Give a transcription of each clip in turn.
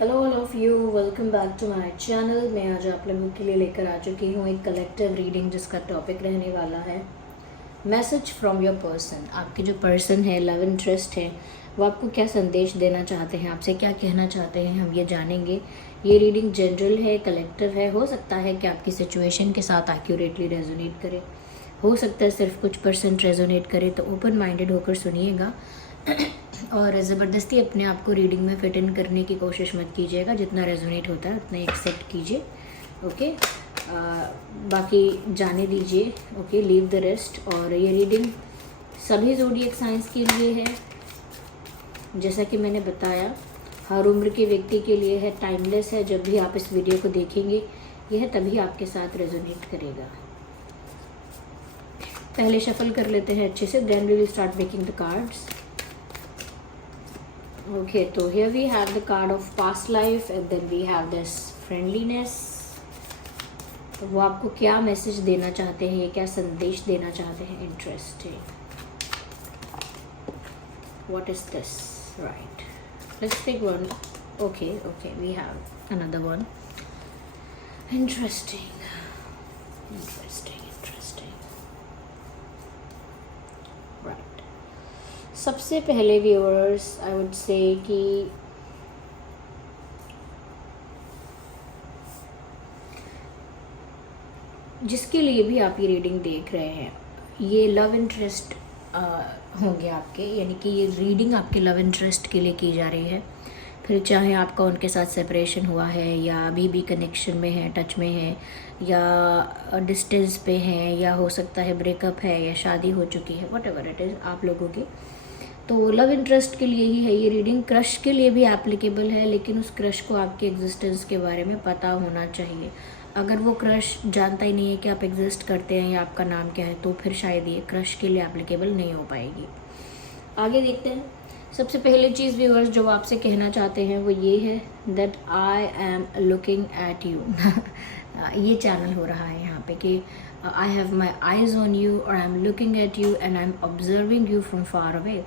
Hello all of you, welcome back to my channel. मैं आज आप लोगों के लिए लेकर आ चुकी हूँ एक कलेक्टिव रीडिंग जिसका टॉपिक रहने वाला है मैसेज फ्रॉम योर पर्सन। आपके जो पर्सन है, लव इंटरेस्ट है, वो आपको क्या संदेश देना चाहते हैं, आपसे क्या कहना चाहते हैं, हम ये जानेंगे। ये रीडिंग जनरल है, कलेक्टिव है। हो सकता है कि आपकी सिचुएशन के साथ एक्यूरेटली रेजोनेट करे, हो सकता है सिर्फ कुछ परसेंट रेजोनेट करे। तो ओपन माइंडेड होकर सुनिएगा और ज़बरदस्ती अपने आप को रीडिंग में फिट इन करने की कोशिश मत कीजिएगा। जितना रेजोनेट होता है उतना एक्सेप्ट कीजिए। ओके, बाकी जाने दीजिए। Okay, leave the rest. और ये रीडिंग सभी ज़ोडिएक साइंस के लिए है। जैसा कि मैंने बताया, हर उम्र के व्यक्ति के लिए है, टाइमलेस है। जब भी आप इस वीडियो को देखेंगे, यह तभी आपके साथ रेजोनेट करेगा। पहले शफल कर लेते हैं अच्छे से, then we will start making the cards. Okay, so here we have the card of past life and then we have this friendliness. तो वो आपको क्या मैसेज देना चाहते हैं, क्या संदेश देना चाहते हैं? Interesting. What is this? Right. Let's take one. Okay, we have another one. Interesting. Right. सबसे पहले व्यूअर्स, आई वुड से कि जिसके लिए भी आप ये रीडिंग देख रहे हैं, ये लव इंटरेस्ट होंगे आपके, यानी कि ये रीडिंग आपके लव इंटरेस्ट के लिए की जा रही है। फिर चाहे आपका उनके साथ सेपरेशन हुआ है या अभी भी कनेक्शन में है, टच में है, या डिस्टेंस पे हैं, या हो सकता है ब्रेकअप है या शादी हो चुकी है, वट एवर इट इज़ आप लोगों की, तो लव इंटरेस्ट के लिए ही है ये रीडिंग। क्रश के लिए भी एप्लीकेबल है, लेकिन उस क्रश को आपके एग्जिस्टेंस के बारे में पता होना चाहिए। अगर वो क्रश जानता ही नहीं है कि आप एग्जिस्ट करते हैं या आपका नाम क्या है, तो फिर शायद ये क्रश के लिए एप्लीकेबल नहीं हो पाएगी। आगे देखते हैं। सबसे पहले चीज़ व्यूअर्स जो आपसे कहना चाहते हैं वो ये है, that I am looking at you. ये चैनल हो रहा है यहाँ पे कि I have my eyes on you और I am looking at you and I am observing you from far away.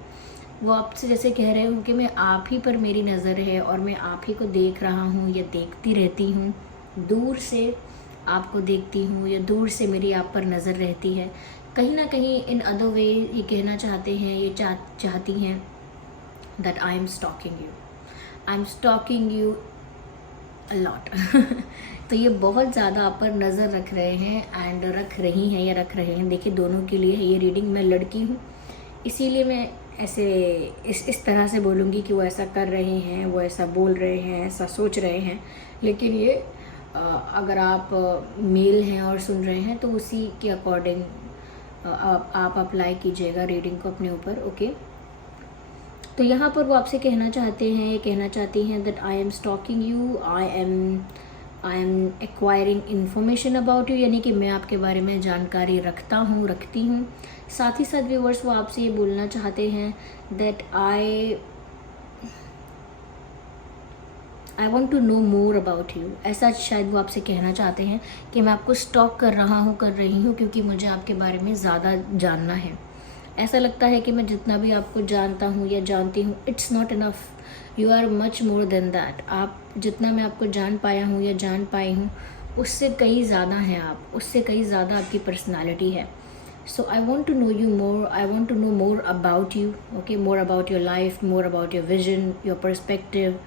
वो आपसे जैसे कह रहे हो कि मैं आप ही पर मेरी नज़र है और मैं आप ही को देख रहा हूँ या देखती रहती हूँ, दूर से आपको देखती हूँ या दूर से मेरी आप पर नज़र रहती है। कहीं ना कहीं इन अदर वे ये कहना चाहते हैं, ये चाहती हैं that I am stalking you a lot. तो ये बहुत ज़्यादा आप पर नज़र रख रहे हैं एंड रख रही हैं या रख रहे हैं। देखिए, दोनों के लिए है ये रीडिंग। मैं लड़की हूँ, इसीलिए मैं ऐसे इस तरह से बोलूँगी कि वो ऐसा कर रहे हैं, वो ऐसा बोल रहे हैं, ऐसा सोच रहे हैं। लेकिन ये अगर आप मेल हैं और सुन रहे हैं तो उसी के अकॉर्डिंग आप अप्लाई कीजिएगा रीडिंग को अपने ऊपर। ओके, तो यहाँ पर वो आपसे कहना चाहते हैं, कहना चाहती हैं that I am stalking you, I am acquiring information about you, यानी कि मैं आपके बारे में जानकारी रखता हूँ, रखती हूँ। साथ ही साथ व्यूअर्स वो आपसे ये बोलना चाहते हैं that I want to know more about you. ऐसा शायद वो आपसे कहना चाहते हैं कि मैं आपको स्टॉक कर रहा हूँ, कर रही हूँ, क्योंकि मुझे आपके बारे में ज़्यादा जानना है। ऐसा लगता है कि मैं जितना भी आपको जानता हूँ या जानती हूँ, it's not enough, you are much more than that. आप जितना मैं आपको जान पाया हूँ या जान पाई हूँ, उससे कई ज़्यादा हैं आप, उससे कई ज़्यादा आपकी पर्सनालिटी है। So I want to know you more, I want to know more about you. Okay, more about your life, more about your vision, your perspective.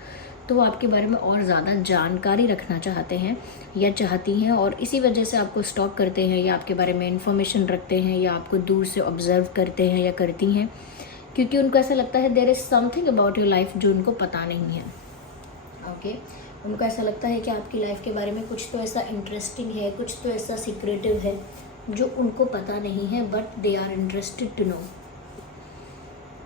तो वो आपके बारे में और ज़्यादा जानकारी रखना चाहते हैं या चाहती हैं, और इसी वजह से आपको स्टॉक करते हैं या आपके बारे में इंफॉर्मेशन रखते हैं या आपको दूर से ऑब्जर्व करते हैं या करती हैं, क्योंकि उनको ऐसा लगता है there is something about your life जो उनको पता नहीं है। ओके, उनको ऐसा लगता है कि आपकी लाइफ के बारे में कुछ तो ऐसा इंटरेस्टिंग है, कुछ तो ऐसा सीक्रेटिव है जो उनको पता नहीं है, but they are interested to know.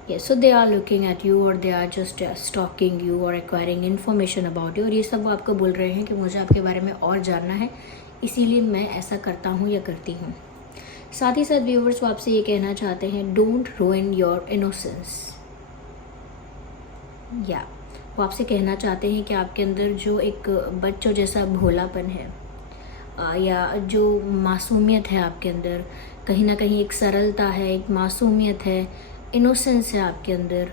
Yes, so they are looking at you or they are just stalking you or acquiring information about you। और ये सब वो आपको बोल रहे हैं कि मुझे आपके बारे में और जानना है, इसीलिए मैं ऐसा करता हूँ या करती हूँ। साथ ही साथ व्यूअर्स वो आपसे ये कहना चाहते हैं, डोंट ruin योर इनोसेंस। या वो आपसे कहना चाहते हैं कि आपके अंदर जो एक बच्चों जैसा भोलापन है या जो मासूमियत है आपके अंदर, कहीं ना कहीं एक सरलता है, एक मासूमियत है, इनोसेंस है आपके अंदर,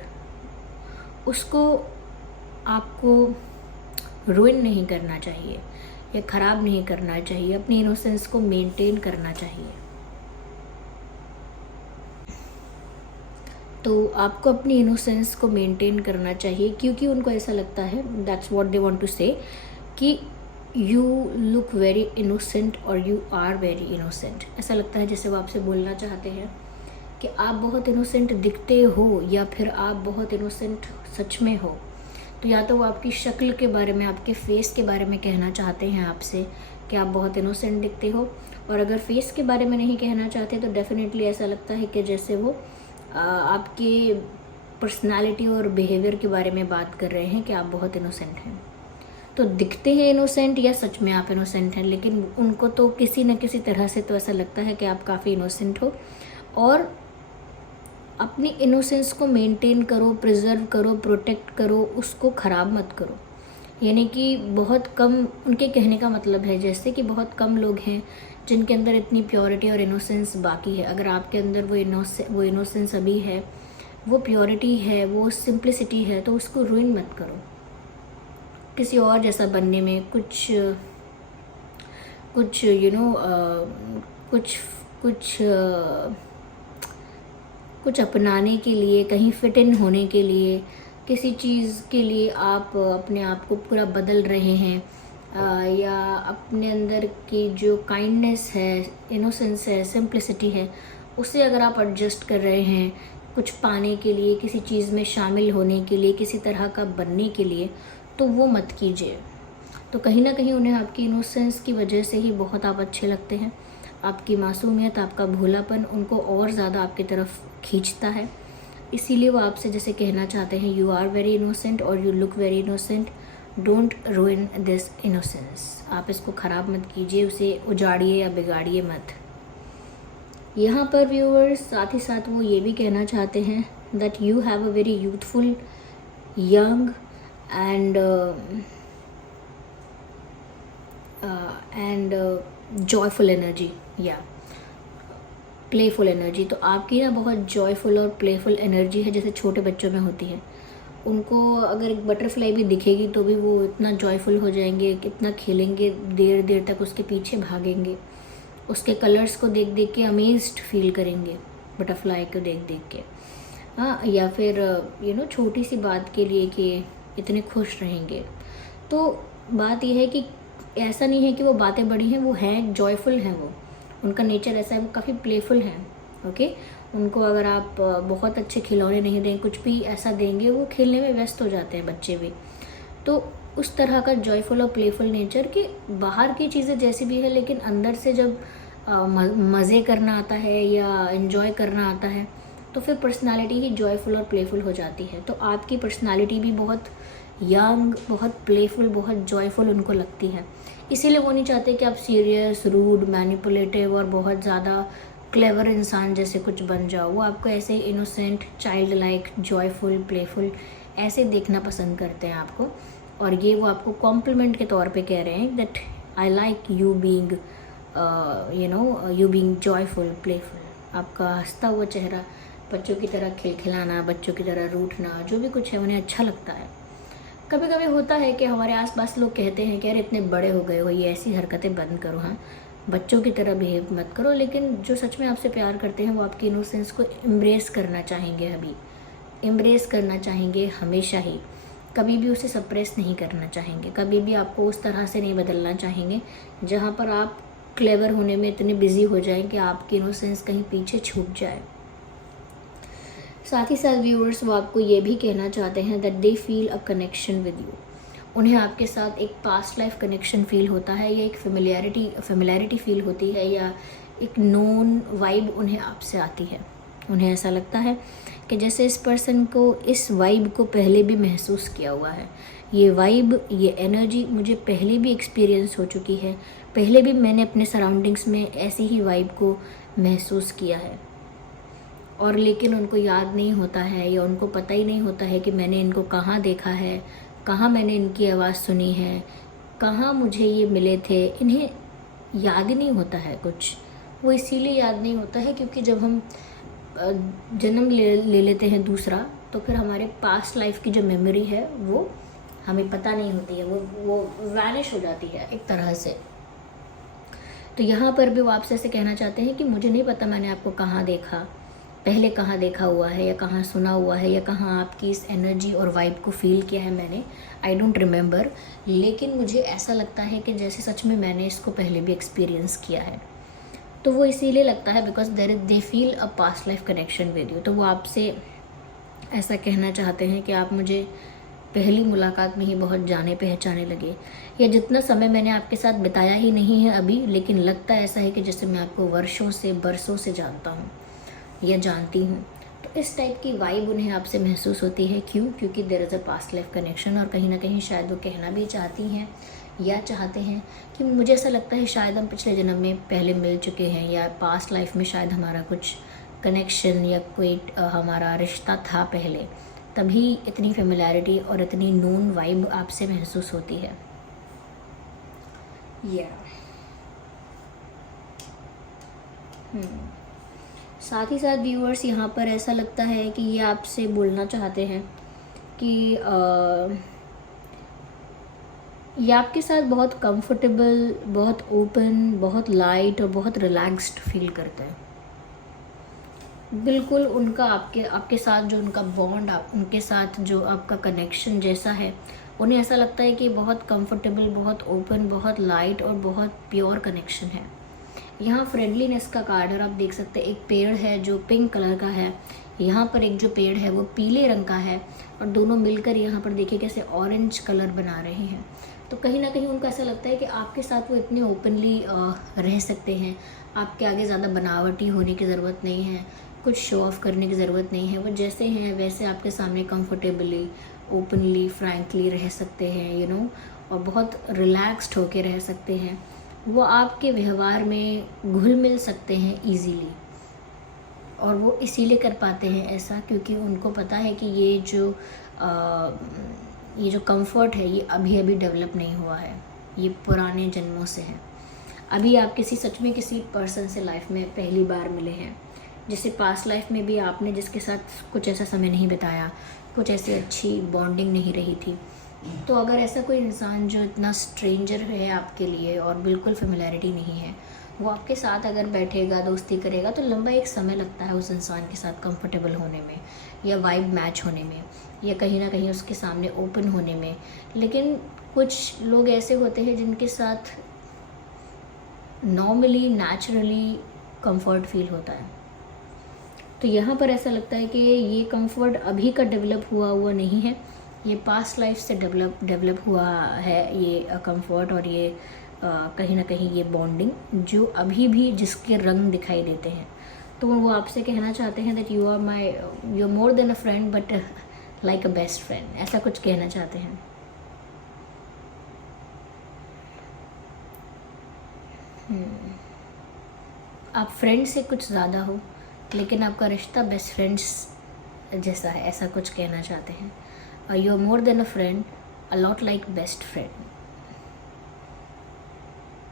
उसको आपको रुइन नहीं करना चाहिए या ख़राब नहीं करना चाहिए, अपनी इनोसेंस को मेंटेन करना चाहिए। तो आपको अपनी इनोसेंस को मेंटेन करना चाहिए, क्योंकि उनको ऐसा लगता है, that's what they want to say, कि यू लुक वेरी इनोसेंट और यू आर वेरी इनोसेंट। ऐसा लगता है जैसे वो आपसे बोलना चाहते हैं कि आप बहुत इनोसेंट दिखते हो या फिर आप बहुत इनोसेंट सच में हो। तो या तो वो आपकी शक्ल के बारे में, आपके फेस के बारे में कहना चाहते हैं आपसे कि आप बहुत इनोसेंट दिखते हो, और अगर फेस के बारे में नहीं कहना चाहते तो डेफिनेटली ऐसा लगता है कि जैसे वो आपकी पर्सनालिटी और बिहेवियर के बारे में बात कर रहे हैं कि आप बहुत इनोसेंट हैं। तो दिखते हैं इनोसेंट या सच में आप इनोसेंट हैं, लेकिन उनको तो किसी न किसी तरह से तो ऐसा लगता है कि आप काफ़ी इनोसेंट हो। और अपनी इनोसेंस को मेंटेन करो, प्रिजर्व करो, प्रोटेक्ट करो, उसको ख़राब मत करो। यानी कि बहुत कम, उनके कहने का मतलब है जैसे कि बहुत कम लोग हैं जिनके अंदर इतनी प्योरिटी और इनोसेंस बाकी है। अगर आपके अंदर वो इनोसेंस अभी है, वो प्योरिटी है, वो सिंप्लिसिटी है, तो उसको रुइन मत करो किसी और जैसा बनने में, कुछ कुछ अपनाने के लिए, कहीं फिट इन होने के लिए, किसी चीज़ के लिए आप अपने आप को पूरा बदल रहे हैं, या अपने अंदर की जो काइंडनेस है, इनोसेंस है, सिंप्लिसिटी है, उसे अगर आप एडजस्ट कर रहे हैं कुछ पाने के लिए, किसी चीज़ में शामिल होने के लिए, किसी तरह का बनने के लिए, तो वो मत कीजिए। तो कहीं ना कहीं उन्हें आपकी इनोसेंस की वजह से ही बहुत आप अच्छे लगते हैं। आपकी मासूमियत, आपका भोलापन उनको और ज़्यादा आपकी तरफ खींचता है। इसीलिए वो आपसे जैसे कहना चाहते हैं, यू आर वेरी इनोसेंट और you look very innocent, don't ruin this innocence. आप इसको ख़राब मत कीजिए, उसे उजाड़िए या बिगाड़िए मत। यहाँ पर व्यूअर्स साथ ही साथ वो ये भी कहना चाहते हैं that you have a very youthful, young and joyful energy या प्लेफुल एनर्जी। तो आपकी ना बहुत जॉयफुल और प्लेफुल एनर्जी है, जैसे छोटे बच्चों में होती है। उनको अगर एक बटरफ्लाई भी दिखेगी तो भी वो इतना जॉयफुल हो जाएंगे, कितना खेलेंगे, देर देर तक उसके पीछे भागेंगे, उसके कलर्स को देख देख के अमेज्ड फील करेंगे, बटरफ्लाई को देख देख के। हाँ, या फिर छोटी सी बात के लिए कि इतने खुश रहेंगे। तो बात यह है कि ऐसा नहीं है कि वो बातें बड़ी हैं, वो हैं, जॉयफुल हैं, वो उनका नेचर ऐसा है, वो काफ़ी प्लेफुल हैं। ओके, उनको अगर आप बहुत अच्छे खिलौने नहीं दें, कुछ भी ऐसा देंगे, वो खेलने में व्यस्त हो जाते हैं बच्चे भी। तो उस तरह का जॉयफुल और प्लेफुल नेचर कि बाहर की चीज़ें जैसी भी है, लेकिन अंदर से जब मज़े करना आता है या इन्जॉय करना आता है तो फिर पर्सनालिटी ही जॉयफुल और प्लेफुल हो जाती है। तो आपकी पर्सनालिटी भी बहुत यंग, बहुत प्लेफुल, बहुत जॉयफुल उनको लगती है। इसीलिए वो नहीं चाहते कि आप सीरियस, रूड, मैनिपुलेटिव और बहुत ज़्यादा क्लेवर इंसान जैसे कुछ बन जाओ। वो आपको ऐसे innocent, child like, joyful, playful ऐसे देखना पसंद करते हैं आपको। और ये वो आपको कॉम्प्लीमेंट के तौर पे कह रहे हैं that I like you being you being joyful, playful. आपका हंसता हुआ चेहरा, बच्चों की तरह खिलखिलाना, बच्चों की तरह रूठना, जो भी कुछ है उन्हें अच्छा लगता है। कभी कभी होता है कि हमारे आसपास लोग कहते हैं कि यार इतने बड़े हो गए हो, ये ऐसी हरकतें बंद करो, हाँ बच्चों की तरह बिहेव मत करो। लेकिन जो सच में आपसे प्यार करते हैं वो आपकी इनोसेंस को एम्ब्रेस करना चाहेंगे, अभी एम्ब्रेस करना चाहेंगे हमेशा ही। कभी भी उसे सप्रेस नहीं करना चाहेंगे, कभी भी आपको उस तरह से नहीं बदलना चाहेंगे जहाँ पर आप क्लेवर होने में इतने बिजी हो जाएं कि आपकी इनोसेंस कहीं पीछे छूट जाए। साथ ही साथ व्यूअर्स वो आपको ये भी कहना चाहते हैं that they feel a connection with you. उन्हें आपके साथ एक पास्ट लाइफ कनेक्शन फील होता है, या एक फेमिलियरिटी फील होती है, या एक नोन वाइब उन्हें आपसे आती है। उन्हें ऐसा लगता है कि जैसे इस पर्सन को इस वाइब को पहले भी महसूस किया हुआ है, ये वाइब, ये एनर्जी मुझे पहले भी एक्सपीरियंस हो चुकी है, पहले भी मैंने अपने सराउंडिंग्स में ऐसी ही वाइब को महसूस किया है। और लेकिन उनको याद नहीं होता है, या उनको पता ही नहीं होता है कि मैंने इनको कहाँ देखा है, कहाँ मैंने इनकी आवाज़ सुनी है, कहाँ मुझे ये मिले थे। इन्हें याद ही नहीं होता है कुछ। वो इसीलिए याद नहीं होता है क्योंकि जब हम जन्म ले लेते हैं दूसरा, तो फिर हमारे पास्ट लाइफ की जो मेमोरी है वो हमें पता नहीं होती है, वो वैनिश हो जाती है एक तरह से। तो यहाँ पर भी वो आपसे ऐसे कहना चाहते हैं कि मुझे नहीं पता मैंने आपको कहाँ देखा, पहले कहाँ देखा हुआ है, या कहाँ सुना हुआ है, या कहाँ आपकी इस एनर्जी और वाइब को फील किया है मैंने, आई डोंट रिमेंबर, लेकिन मुझे ऐसा लगता है कि जैसे सच में मैंने इसको पहले भी एक्सपीरियंस किया है। तो वो इसीलिए लगता है because they feel a past life connection with you. तो वो आपसे ऐसा कहना चाहते हैं कि आप मुझे पहली मुलाकात में ही बहुत जाने पहचाने लगे, या जितना समय मैंने आपके साथ बिताया ही नहीं है अभी, लेकिन लगता ऐसा है कि जैसे मैं आपको वर्षों से बरसों से जानता हूँ या जानती हूँ। तो इस टाइप की वाइब उन्हें आपसे महसूस होती है। क्यों? क्योंकि there is a past life connection, और कहीं ना कहीं शायद वो कहना भी चाहती हैं या चाहते हैं कि मुझे ऐसा लगता है शायद हम पिछले जन्म में पहले मिल चुके हैं, या पास्ट लाइफ में शायद हमारा कुछ कनेक्शन या कोई हमारा रिश्ता था पहले, तभी इतनी फेमिलैरिटी और इतनी नोन वाइब आपसे महसूस होती है। साथ ही साथ व्यूअर्स यहाँ पर ऐसा लगता है कि ये आपसे बोलना चाहते हैं कि ये आपके साथ बहुत कंफर्टेबल, बहुत ओपन, बहुत लाइट और बहुत रिलैक्स्ड फील करते हैं। बिल्कुल उनका आपके साथ जो उनका बॉन्ड, उनके साथ जो आपका कनेक्शन जैसा है, उन्हें ऐसा लगता है कि बहुत कंफर्टेबल, बहुत ओपन, बहुत लाइट और बहुत प्योर कनेक्शन है। यहाँ फ्रेंडलीनेस का कार्ड, और आप देख सकते हैं एक पेड़ है जो पिंक कलर का है, यहाँ पर एक जो पेड़ है वो पीले रंग का है, और दोनों मिलकर यहाँ पर देखिए कैसे ऑरेंज कलर बना रहे हैं। तो कहीं ना कहीं उनको ऐसा लगता है कि आपके साथ वो इतने ओपनली रह सकते हैं, आपके आगे ज़्यादा बनावटी होने की ज़रूरत नहीं है, कुछ शो ऑफ करने की ज़रूरत नहीं है। वो जैसे हैं वैसे आपके सामने कंफर्टेबली, ओपनली, फ्रैंकली रह सकते हैं, यू नो, और बहुत रिलैक्स्ड होके रह सकते हैं। वो आपके व्यवहार में घुल मिल सकते हैं ईजीली, और वो इसीलिए कर पाते हैं ऐसा क्योंकि उनको पता है कि ये जो कंफर्ट है ये अभी अभी डेवलप नहीं हुआ है, ये पुराने जन्मों से है। अभी आप सच में किसी पर्सन से लाइफ में पहली बार मिले हैं, जैसे पास्ट लाइफ में भी आपने जिसके साथ कुछ ऐसा समय नहीं बिताया, कुछ ऐसी अच्छी बॉन्डिंग नहीं रही थी। तो अगर ऐसा कोई इंसान जो इतना स्ट्रेंजर है आपके लिए और बिल्कुल फेमिलैरिटी नहीं है, वो आपके साथ अगर बैठेगा, दोस्ती करेगा, तो लंबा एक समय लगता है उस इंसान के साथ कंफर्टेबल होने में, या वाइब मैच होने में, या कहीं ना कहीं उसके सामने ओपन होने में। लेकिन कुछ लोग ऐसे होते हैं जिनके साथ नॉर्मली, नेचुरली कंफर्ट फील होता है। तो यहाँ पर ऐसा लगता है कि ये कंफर्ट अभी का डेवलप हुआ नहीं है, ये पास्ट लाइफ से डेवलप हुआ है ये कंफर्ट, और ये कहीं ना कहीं ये बॉन्डिंग जो अभी भी जिसके रंग दिखाई देते हैं। तो वो आपसे कहना चाहते हैं that you are more than a friend but like a best friend, ऐसा कुछ कहना चाहते हैं। आप फ्रेंड से कुछ ज़्यादा हो, लेकिन आपका रिश्ता बेस्ट फ्रेंड्स जैसा है, ऐसा कुछ कहना चाहते हैं। You are more than a friend, a lot like best friend.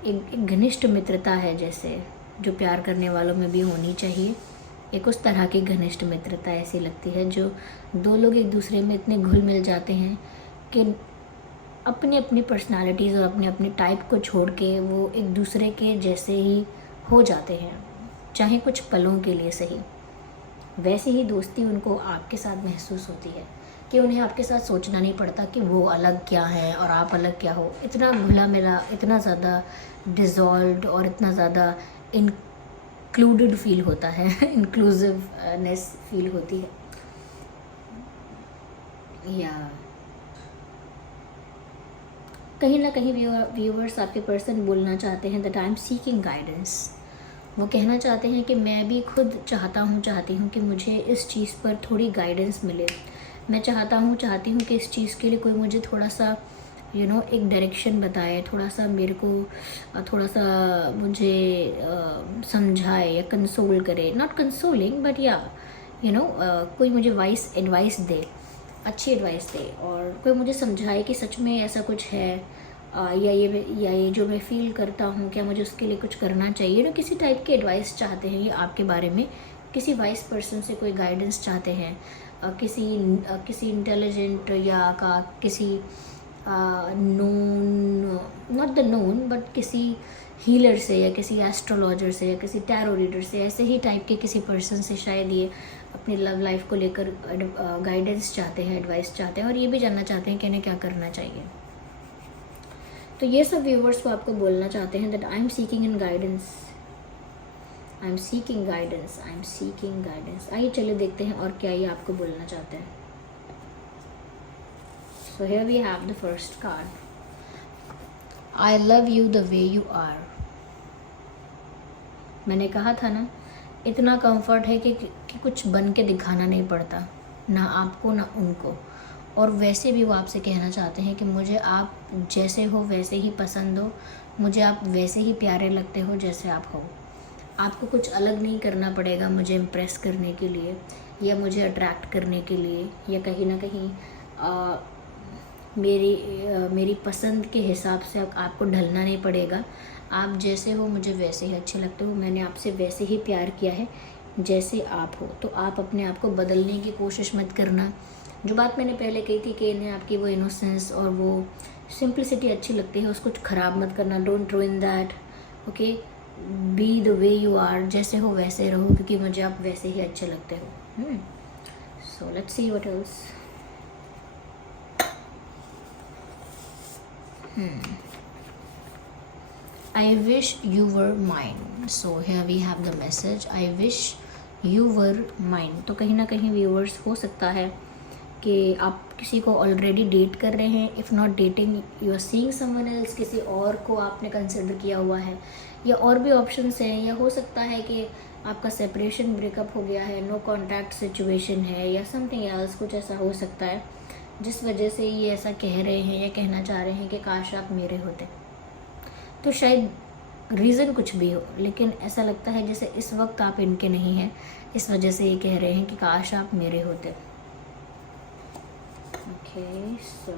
एक घनिष्ठ मित्रता है जैसे, जो प्यार करने वालों में भी होनी चाहिए। एक उस तरह की घनिष्ठ मित्रता ऐसी लगती है जो दो लोग एक दूसरे में इतने घुल मिल जाते हैं कि अपनी अपनी पर्सनालिटीज़ और अपने अपने टाइप को छोड़ के वो एक दूसरे के जैसे ही हो जाते हैं, चाहे कुछ पलों के लिए सही। वैसे ही दोस्ती उनको आपके साथ महसूस होती है कि उन्हें आपके साथ सोचना नहीं पड़ता कि वो अलग क्या है और आप अलग क्या हो। इतना घुला मिला, इतना ज़्यादा डिज़ोल्व्ड और इतना ज़्यादा इंक्लूडेड फील होता है, इंक्लूसिवनेस फील होती है। या कहीं ना कहीं व्यूअर्स आपके पर्सन बोलना चाहते हैं that I am seeking guidance. वो कहना चाहते हैं कि मैं भी खुद चाहती हूँ कि मुझे इस चीज़ पर थोड़ी गाइडेंस मिले। मैं चाहती हूँ कि इस चीज़ के लिए कोई मुझे थोड़ा सा एक डायरेक्शन बताए, थोड़ा सा मेरे को मुझे समझाए या कंसोल करे, नॉट कंसोलिंग बट कोई मुझे एडवाइस दे, अच्छी एडवाइस दे, और कोई मुझे समझाए कि सच में ऐसा कुछ है, या ये जो मैं फील करता हूँ क्या मुझे उसके लिए कुछ करना चाहिए। किसी टाइप की एडवाइस चाहते हैं ये आपके बारे में, किसी वाइस पर्सन से कोई गाइडेंस चाहते हैं, किसी इंटेलिजेंट या किसी known, not the known but किसी हीलर से या किसी एस्ट्रोलॉजर से या किसी टैरो रीडर से, ऐसे ही टाइप के किसी पर्सन से शायद ये अपनी लव लाइफ को लेकर गाइडेंस चाहते हैं, एडवाइस चाहते हैं, और ये भी जानना चाहते हैं कि इन्हें क्या करना चाहिए। तो ये सब व्यूवर्स को आपको बोलना चाहते हैं that I am seeking in guidance, I am seeking guidance, I am seeking guidance. आइए चलिए देखते हैं और क्या ये आपको बोलना चाहते हैं। So here we have the first card, I love you the way you are. मैंने कहा था ना, इतना कंफर्ट है कि कुछ बन के दिखाना नहीं पड़ता, ना आपको ना उनको। और वैसे भी वो आपसे कहना चाहते हैं कि मुझे आप जैसे हो वैसे ही पसंद हो, मुझे आप वैसे ही प्यारे लगते हो जैसे आप हो। आपको कुछ अलग नहीं करना पड़ेगा मुझे इम्प्रेस करने के लिए या मुझे अट्रैक्ट करने के लिए, या कहीं ना कहीं मेरी पसंद के हिसाब से आपको ढलना नहीं पड़ेगा। आप जैसे हो मुझे वैसे ही अच्छे लगते हो, मैंने आपसे वैसे ही प्यार किया है जैसे आप हो। तो आप अपने आप को बदलने की कोशिश मत करना। जो बात मैंने पहले कही थी कि इन्हें आपकी वो इनोसेंस और वो सिंप्लिसिटी अच्छी लगती है, उसको खराब मत करना। Don't ruin that, okay. Be the way you are, जैसे हो वैसे रहो, क्योंकि मुझे आप वैसे ही अच्छे लगते हो। So let's see what else. I wish you were mine. So here we have the message. I wish you were mine. तो कहीं ना कहीं व्यूअर्स हो सकता है कि आप किसी को ऑलरेडी डेट कर रहे हैं। If not dating, you are seeing someone else, किसी और को आपने कंसिडर किया हुआ है, या और भी ऑप्शंस हैं। या हो सकता है कि आपका सेपरेशन, ब्रेकअप हो गया है, नो कॉन्टैक्ट सिचुएशन है, या समथिंग एल्स, कुछ ऐसा हो सकता है जिस वजह से ये ऐसा कह रहे हैं या कहना चाह रहे हैं कि काश आप मेरे होते। तो शायद रीज़न कुछ भी हो, लेकिन ऐसा लगता है जैसे इस वक्त आप इनके नहीं हैं, इस वजह से ये कह रहे हैं कि काश आप मेरे होते। Okay, so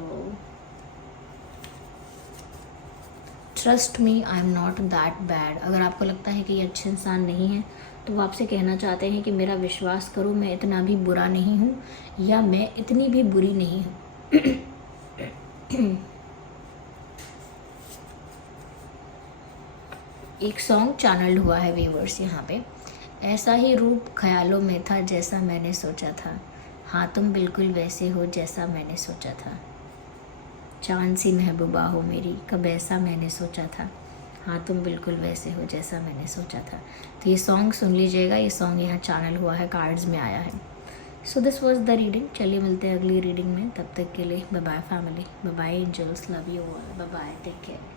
trust me, I am not that bad. अगर आपको लगता है कि ये अच्छे इंसान नहीं है, तो वो आपसे कहना चाहते हैं कि मेरा विश्वास करो, मैं इतना भी बुरा नहीं हूँ, या मैं इतनी भी बुरी नहीं हूँ। एक सॉन्ग चैनल्ड हुआ है व्यूवर्स यहाँ पे। ऐसा ही रूप ख्यालों में था जैसा मैंने सोचा था, हाँ तुम बिल्कुल वैसे हो जैसा मैंने सोचा था। चांद सी महबूबा हो मेरी, कब ऐसा मैंने सोचा था, हाँ तुम बिल्कुल वैसे हो जैसा मैंने सोचा था। तो ये सॉन्ग सुन लीजिएगा, ये सॉन्ग यहाँ चैनल हुआ है, कार्ड्स में आया है। So this was the reading. चलिए मिलते हैं अगली रीडिंग में, तब तक के लिए bye bye family, bye bye angels, love you all, bye bye, take care.